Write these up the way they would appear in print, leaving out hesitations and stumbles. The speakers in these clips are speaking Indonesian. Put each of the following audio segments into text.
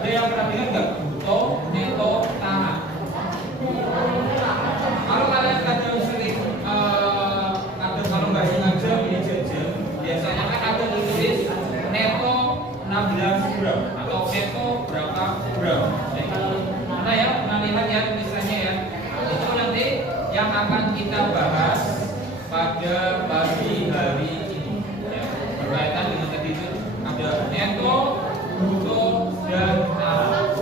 Ada yang pernah dengar nggak? Bruto, neto, tara. Kalau kalian kadang sering ada kalau nggak sengaja beli jajan, biasanya kan ada tulis neto 16 gram atau neto berapa gram. Mana ya? Pernah lihat ya tulisannya ya? Itu nanti yang akan kita bahas pada pagi hari ini. Ya, berkaitan dengan tadi itu ada neto, bruto, dan tara.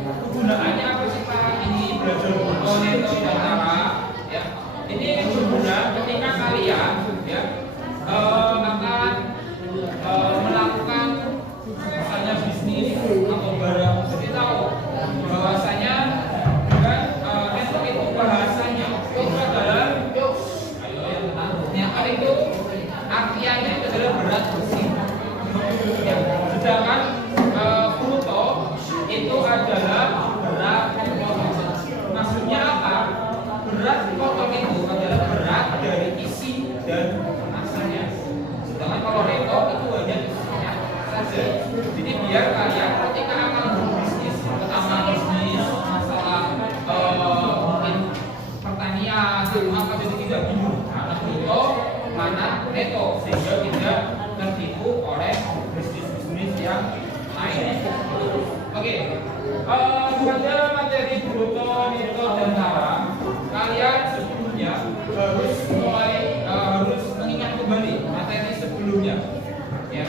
Kegunaannya apa sih Pak? Ini belajar bruto, neto, dan tara. Ya, ini berguna ketika kalian ya akan melakukan misalnya bisnis atau barang. Jadi tahu bahwasanya kan neto itu bahasanya itu adalah neto itu artiannya itu adalah berat bersih. Ya, sedangkan bruto itu adalah berat kotor. Maksudnya apa? Berat kotor itu adalah berat dari isi dan masanya. Sedangkan kalau neto itu hanya isinya saja. Jadi biar kalian ketika akan berbisnis, pertama bisnis masalah mungkin pertanian, apa jadi tidak bingung mana bruto, mana neto, sehingga tidak tertipu oleh bisnis yang lain. Oke, pada materi bruto, neto, dan tara, kalian sebelumnya harus mengingat kembali materi sebelumnya, ya.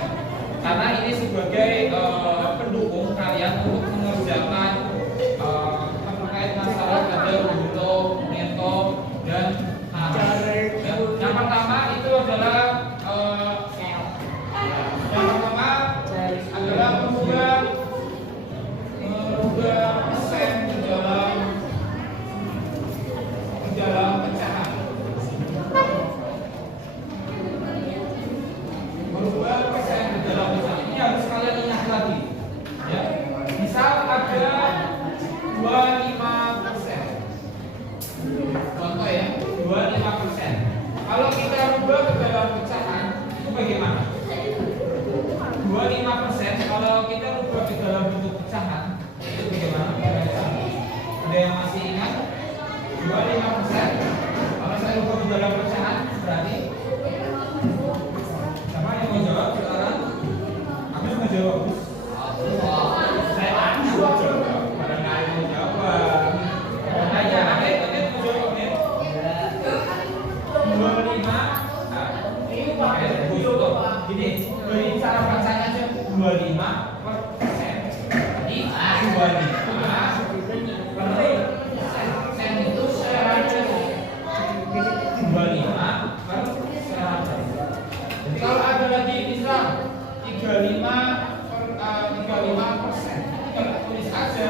Karena ini sebagai pendukung kalian untuk mengerjakan terkait masalah ada bruto, neto, dan tara. Ya. Yang pertama itu adalah merubah persen di dalam pecahan. Merubah persen di dalam pecahan. Ini harus kalian ingat lagi. Ya. Misal ada 25%. Contoh ya, 25%. Kalau kita rubah ke dalam pecahan, itu bagaimana? 25% kalau kita rubah ke dalam bentuk pecahan, itu bagaimana? Ada yang masih ingat? 25% kalau saya rubah ke dalam pecahan berarti siapa yang mau jawab sekarang? Habis mau jawab? Saya tanya mau jawab. Pada nggak ada mau jawab. Tanya, ada mau jawab nih? 25. Gini, beri cara bacanya aja 25%. Jadi 25 persen itu 100. 25 per 100. Jadi kalau ada lagi misal 35%, kita tulis aja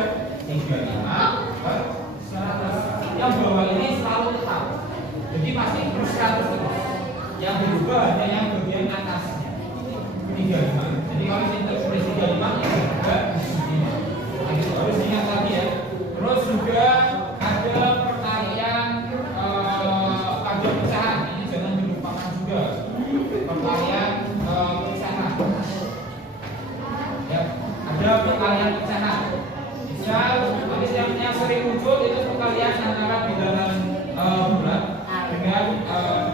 35 per 100. Yang bawah ini selalu tetap. Jadi pasti per 100 terus. Yang berubah hanya yang bagian atasnya 35. Jadi kalau kita tulis 35 ya juga 5. Nah, itu harus ingat lagi ya. Terus juga ada perkalian pada pecahan. Ini jangan dilupakan juga. Perkalian pecahan. Ya, ada perkalian pecahan. Misal yang sering muncul itu perkalian antara bilangan bulat dengan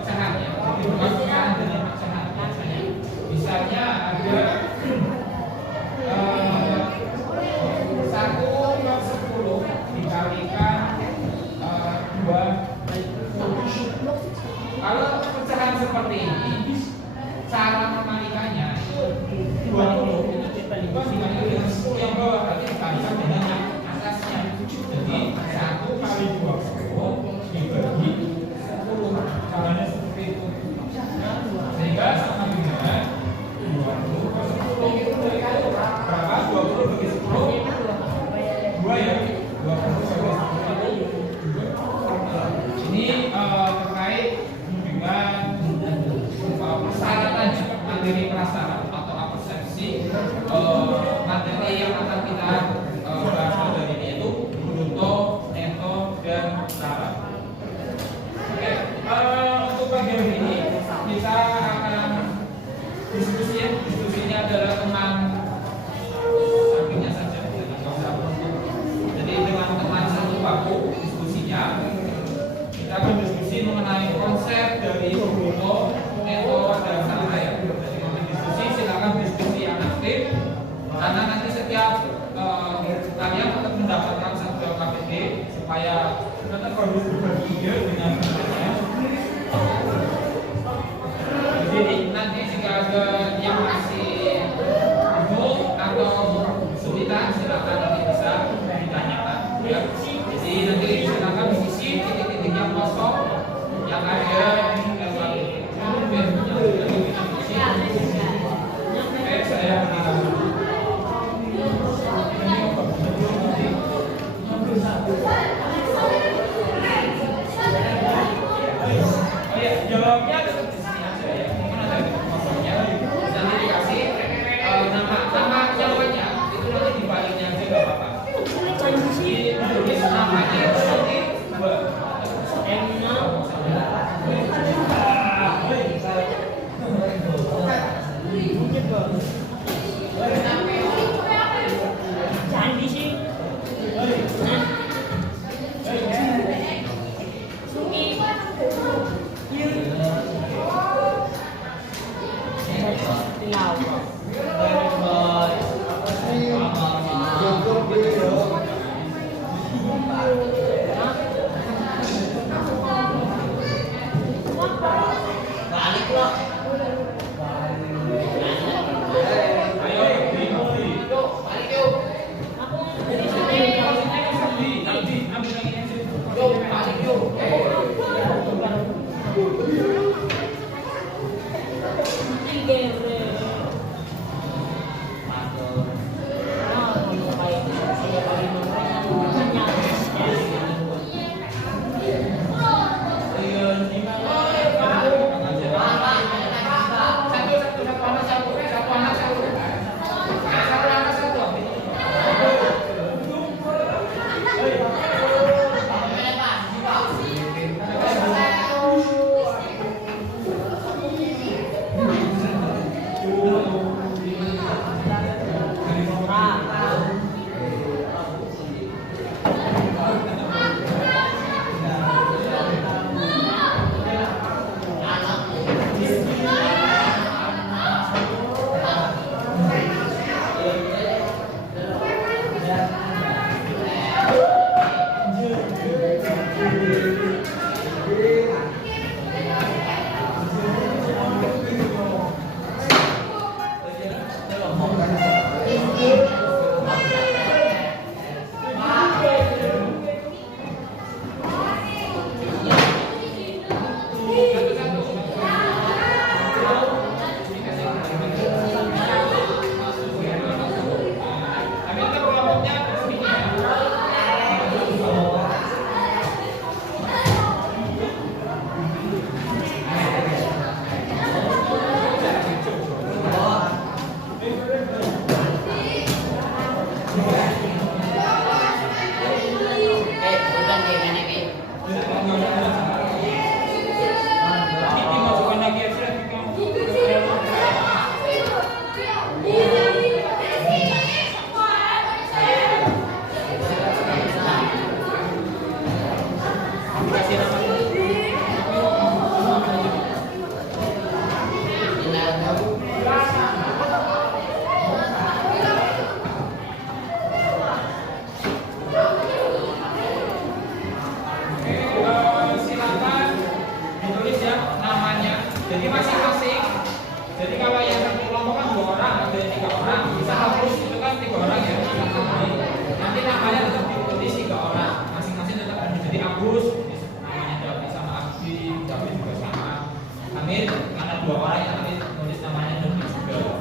pecahan ya. Jadi bukan pecahan dengan pecahan biasanya. Misalnya ada 1/10 dikalikan 2. Kalau pecahan seperti ini, cara memalikannya itu 20 itu dibandingkan dengan 10 yang bawah, berarti dikalikan dengan yang atasnya. Jadi 1 kali 20 dibagi 10. Caranya seperti itu. Sehingga sama dengan 20 per 10 itu berapa? 20 bagi 10 2 ya. 20 bagi 10 ini terkait dengan persyaratan materi prasyarat atau persepsi materi yang akan kita bahas pada ini, yaitu bruto, neto, dan tara. Oke, untuk bagian ini kita akan diskusinya adalah tentang sampingnya saja. harus berbagi ide dengan temannya. Jadi nanti jika ada yang masih bingung atau kesulitan silakan nanti bisa ditanyakan ya. Jadi nanti silakan mengisi titik-titik yang kosong yang ada di level saya jawabnya tetap di sini aja ya. Mungkin ada kosongnya. Nanti dikasih nama jawabannya itu nanti di baliknya aja nggak apa-apa. Ditulis namanya itu nanti Candi sih. Sungi. Balik loh. Jadi masing-masing. Jadi kalau yang satu kelompok kan 2 orang, ada 3 orang, bisa hapus itu kan 3 orang ya. Nanti namanya tetap ditulis 3 orang, masing-masing tetap jadi Agus, namanya David sama Abdi, David juga sama. Amir karena 2 orang yang nanti nulis namanya David juga.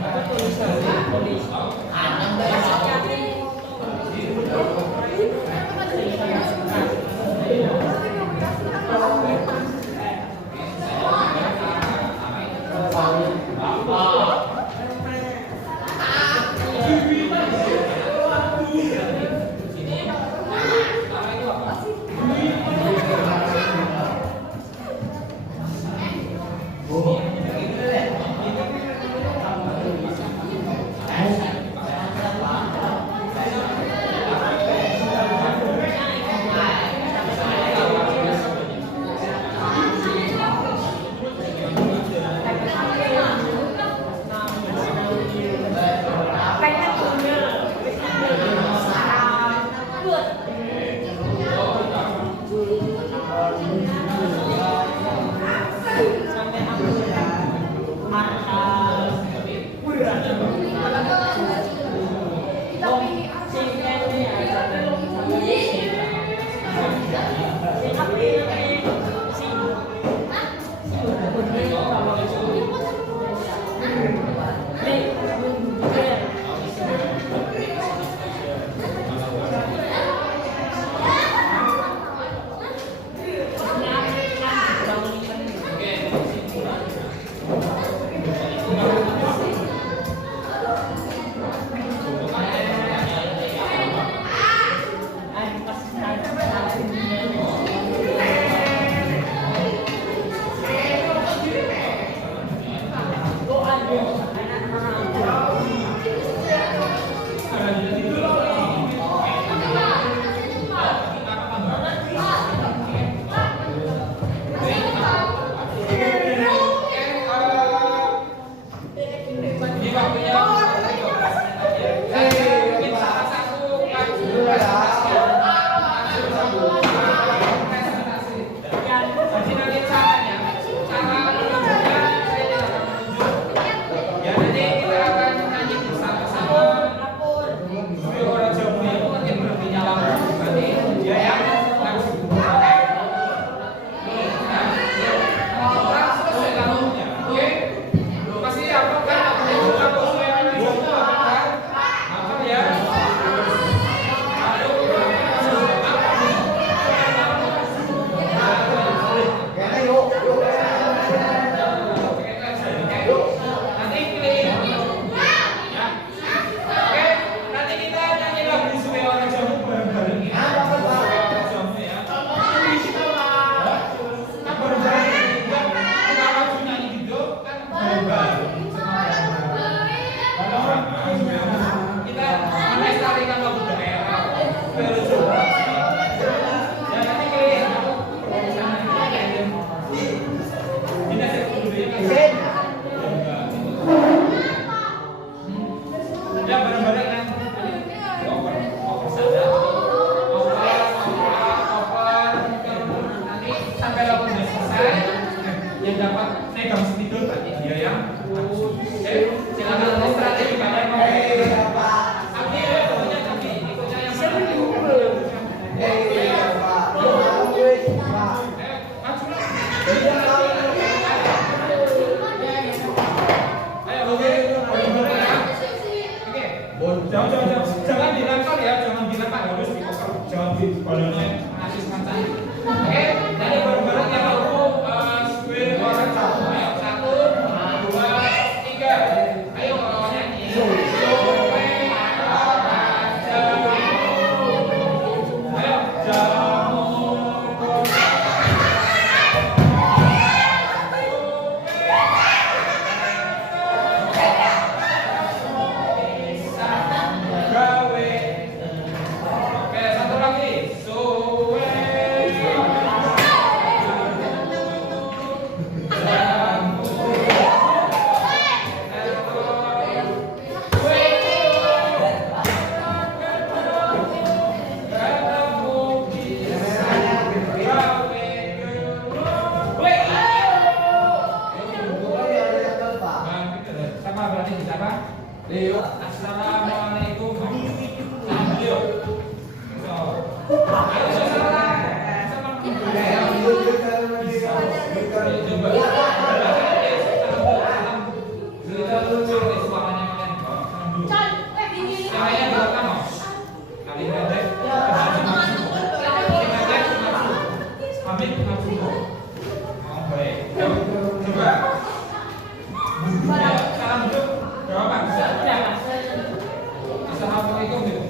Apa tulisan? Tulis. Jangan dilempar ya, jangan dilempar, harus dikoper, jangan di balonnya ngasih semacam. Oke, dari bareng-bareng yang aku square orang satu, ayo 1, 2, 3, ayo nyanyi. Ayo jamu. Assalamualaikum. Ayo, juga. Ya, salam dulu. Berapa Pak? Bisa? Assalamualaikum gitu.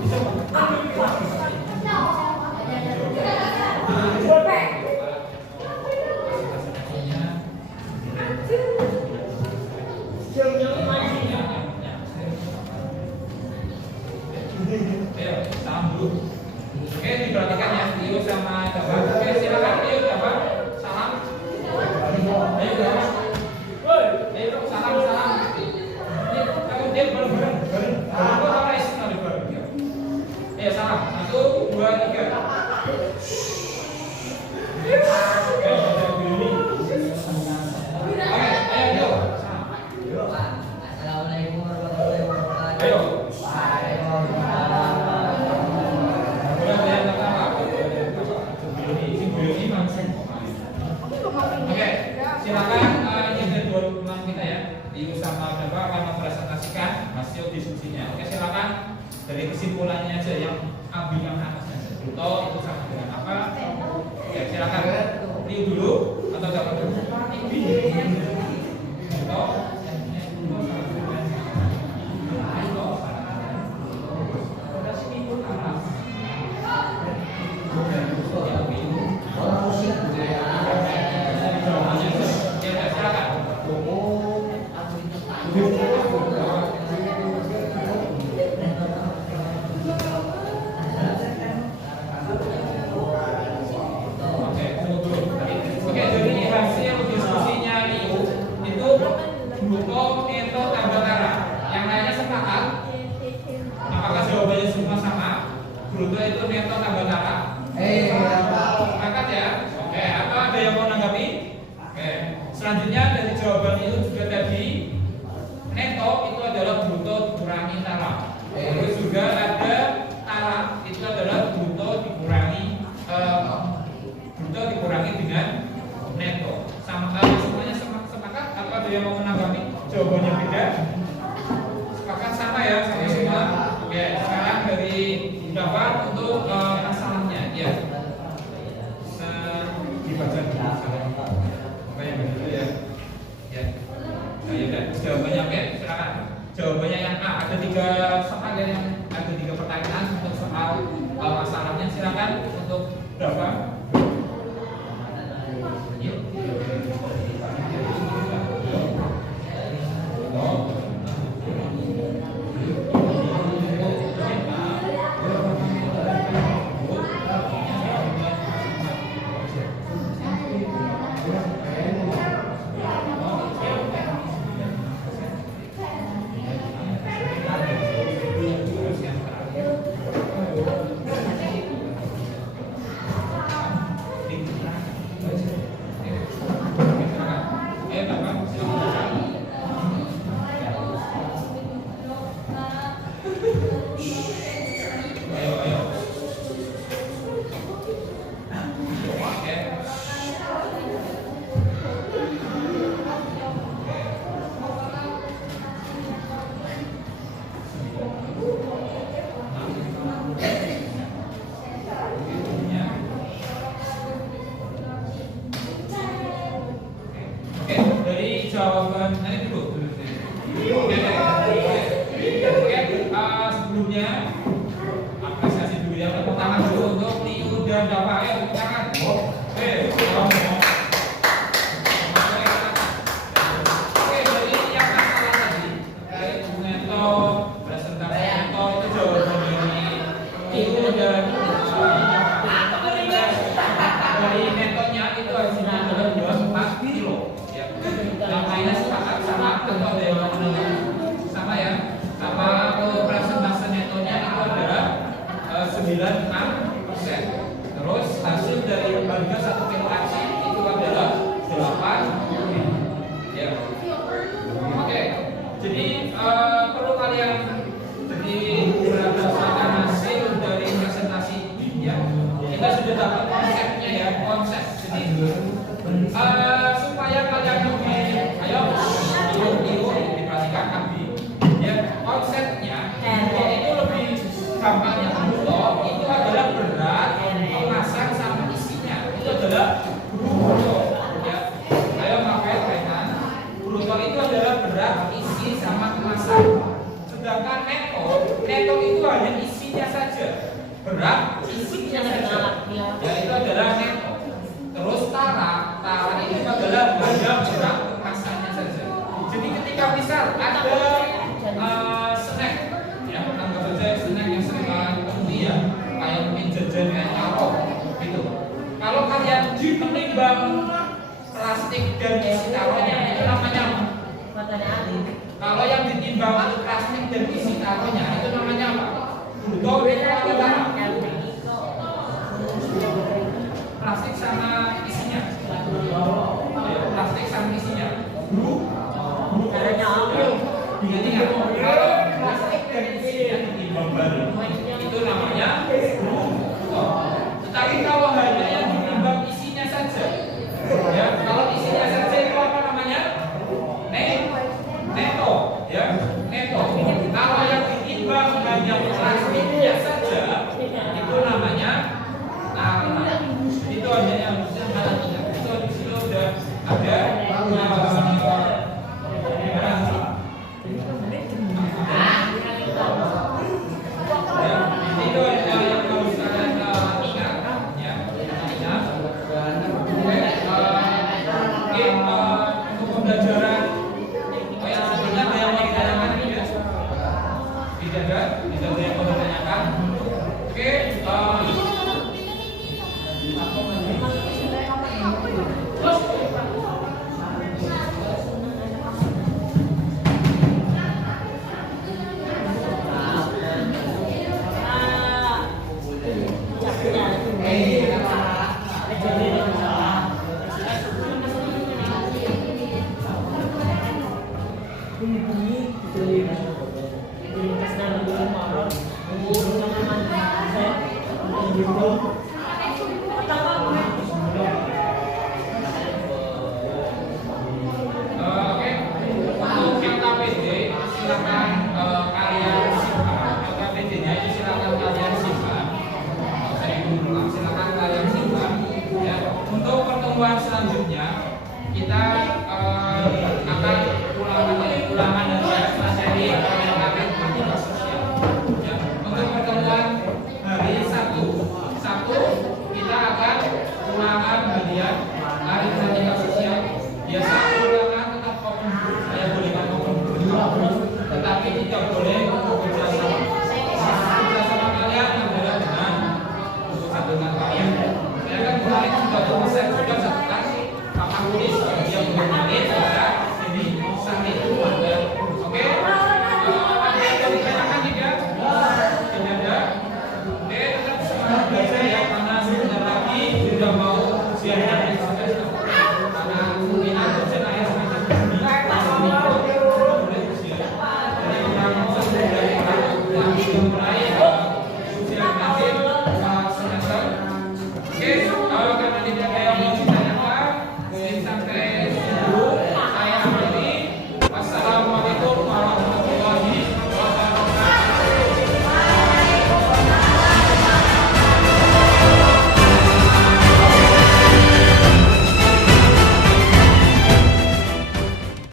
Bisa Pak? Ayo, salam dulu. Oke, diperhatikan ya, Tio sama Dapat. Oke, silakan Tio, Dapat. Salam. Ayo, Dapat. Ayo, salam, salam. Ini kamu dia bareng-bareng, bareng. Aku apa isi nanti bareng. Ayo, salam. 1, 2, 3. Oke, ada Billy. Oke, ayo, Tio. Salam. Assalamualaikum warahmatullahi wabarakatuh. Ayo. Oke, silakan ini ada dua teman kita ya, Tio sama Bapak akan mempresentasikan hasil diskusinya. Oke, silakan dari kesimpulannya aja yang ambil yang atas aja. Bruto itu sama dengan apa? Oke, silakan Tio dulu atau Bapak dulu? Bruto. Oke, jadi hasil diskusinya Liu itu bruto, neto, tambah tara. Yang lainnya sepakat. Apakah jawabannya semua sama? Bruto itu neto, tambah tara. Sepakat ya? Oke, apa ada yang mau menanggapi? Oke, selanjutnya dari jawaban itu juga tadi neto itu adalah bruto dikurangi tara. Terus juga ada tara itu adalah bruto dikurangi dengan neto. Semuanya sepakat? Apa ada yang mau menanggapi? Jawabannya beda? Sepakat sama ya, sama semua. Oke, sekarang dari Bapak untuk masalahnya, ya. Dibaca dulu. Oke, yang benar ya. Ya. Nah, ya udah. Jawabannya oke, silakan. Jawabannya yang A. Ada 3 soal yang ada 3 pertanyaan untuk soal masalahnya. Silakan untuk Bapak. Jawaban nanti dulu. Sebelumnya apresiasi dulu ya. Tepuk tangan dulu untuk Liu dan Dapak. Ayo tepuk tangan. Oke, jadi yang masalah tadi terkait neto, presentasi neto itu jawaban dari Liu dan dari netonya itu hasilnya adalah 24 kilo. Yang lainnya sepakat. plastik dan isi taruhnya itu namanya apa? Matanya Ali. Kalau yang ditimbang itu plastik dan isi taruhnya itu namanya apa? Bruto itu atau barang? Plastik sama isinya. Ya, plastik sama isinya. Caranya apa? Jadi kalau plastik dan isinya ditimbang bareng itu namanya bruto. Tetapi kalau hanya yang ditimbang isinya saja, ya kalau isinya saja itu apa namanya? Neto, ya neto. Kalau yang ditimbang hanya plastiknya saja itu namanya itu hanya yang bisa kalian ingat. Itu di sini sudah ada